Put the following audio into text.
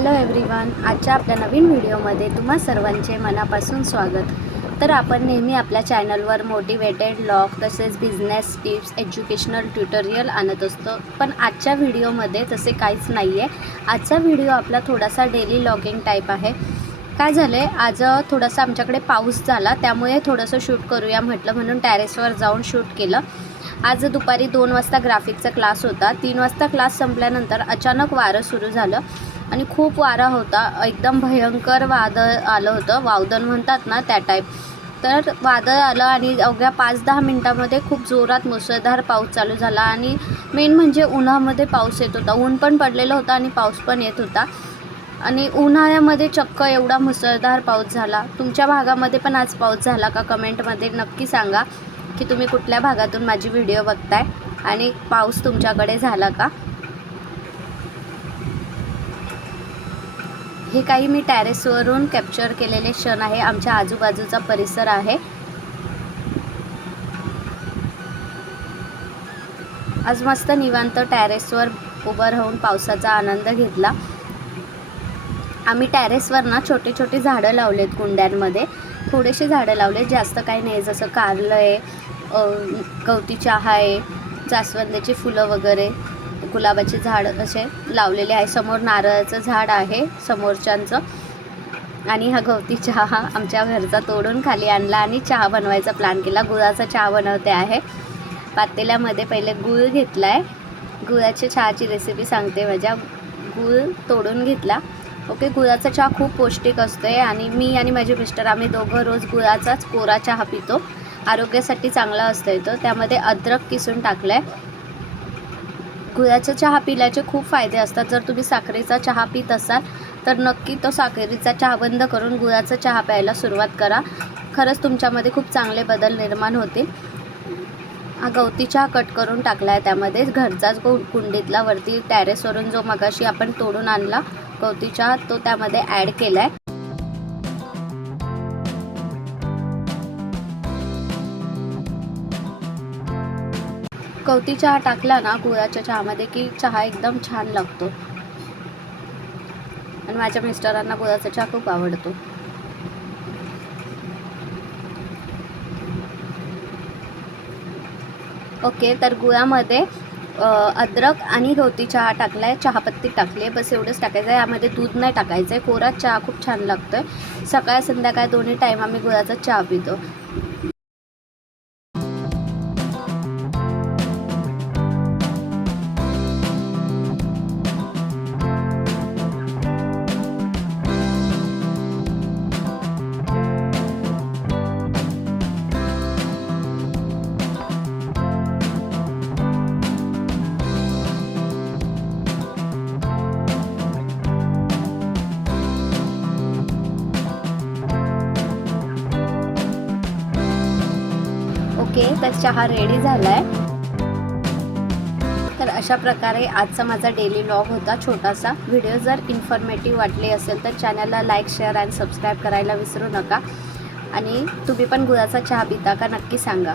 Hello everyone आजच्या आपल्या नवीन व्हिडिओमध्ये तुम्हा सर्वांचे मनापासून स्वागत. तर आपण नेहमी आपल्या चॅनलवर मोटिवेटेड लॉग तसेच बिझनेस टिप्स एज्युकेशनल ट्युटोरियल आणत असतो. पण आजच्या व्हिडिओमध्ये तसे काहीच नाही आहे आजचा व्हिडिओ आपला थोडासा डेली लॉगिंग टाईप आहे. काय झालं आहे आज थोडासा आमच्याकडे पाऊस झाला त्यामुळे थोडंसं शूट करूया म्हटलं म्हणून टॅरेसवर जाऊन शूट केलं. आज दुपारी दोन वाजता ग्राफिकचा क्लास होता. तीन वाजता क्लास संपल्यानंतर अचानक वारं सुरू झालं. आणि खूप वारा होता. एकदम भयंकर वादळ आलं होतं. वावदन म्हणतात ना त्या टाईप तर वादळ आलं आणि अवघ्या पाच दहा मिनटामध्ये खूप जोरात मुसळधार पाऊस चालू झाला आणि मेन म्हणजे उन्हामध्ये पाऊस येत होता. ऊन पण पडलेलं होतं आणि पाऊस पण येत होता. आणि उन्हाळ्यामध्ये चक्क एवढा मुसळधार पाऊस झाला. तुमच्या भागामध्ये पण आज पाऊस झाला का? कमेंटमध्ये नक्की सांगा की तुम्ही कुठल्या भागातून माझी व्हिडिओ बघताय आणि पाऊस तुमच्याकडे झाला का? हे काही मी टॅरेसवरून कॅप्चर केलेले क्षण आहे. आमच्या आजूबाजूचा परिसर आहे. आज मस्त निवांत टॅरेसवर उभं राहून पावसाचा आनंद घेतला. आम्ही टॅरेसवर ना छोटे छोटे झाडं लावलेत कुंड्यांमध्ये. थोडेसे झाडं लावले जास्त काही नाही. जसं कारलं आहे गवती चहा आहे जास्वंदाची फुलं वगैरे. गुलाबाचे झाड असे लावलेले आहे. समोर नारळाचं झाड आहे समोरच्यांचं. आणि हा गवती चहा आमच्या घरचा तोडून खाली आणला आणि चहा बनवायचा प्लॅन केला. गुळाचा चहा बनवते आहे. पातेल्यामध्ये पहिले गूळ घेतला आहे गुळाच्या चहाची रेसिपी सांगते माझ्या. गूळ तोडून घेतला. ओके गुळाचा चहा खूप पौष्टिक असतो आहे आणि मी आणि माझे मिस्टर आम्ही दोघं रोज गुळाचाच कोरा चहा पितो. आरोग्यासाठी चांगला असतो तो. त्यामध्ये अद्रक किसून टाकलं आहे गुळाचा चहा पिल्याचे खूप फायदे असतात. जर तुम्ही साखरेचा चहा पित असाल तर नक्की तो साखरेचा चहा बंद करून गुळाचा चहा प्यायला सुरुवात करा. खरंच तुमच्यामध्ये खूप चांगले बदल निर्माण होतील. हा गवती चहा कट करून टाकला आहे त्यामध्ये. घरचाच गो कुंडीतला वरती टॅरेसवरून जो मगाशी आपण तोडून आणला गवती चहा तो त्यामध्ये ॲड केला आहे गवती चहा टाकला ना गुळाच्या चहामध्ये की चहा एकदम छान लागतो. आणि माझ्या मिस्टरांना गुळाचा चहा खूप आवडतो. ओके तर गुळामध्ये अद्रक आणि गवती चहा टाकला आहे चहापत्ती टाकली आहे. बस एवढंच टाकायचं आहे यामध्ये दूध नाही टाकायचं आहे कोरा चहा खूप छान लागतो आहे सकाळ संध्याकाळ दोन्ही टाईम आम्ही गुळाचा चहा पितो. आहे तर चहा रेडी झाला आहे तर अशा प्रकारे आजचा माझा डेली लॉग होता. छोटासा व्हिडिओ जर इन्फॉर्मेटिव्ह वाटले असेल तर चॅनलला लाईक शेअर अँड सबस्क्राईब करायला विसरू नका. आणि तुम्ही पण गुळाचा चहा पिता का नक्की सांगा.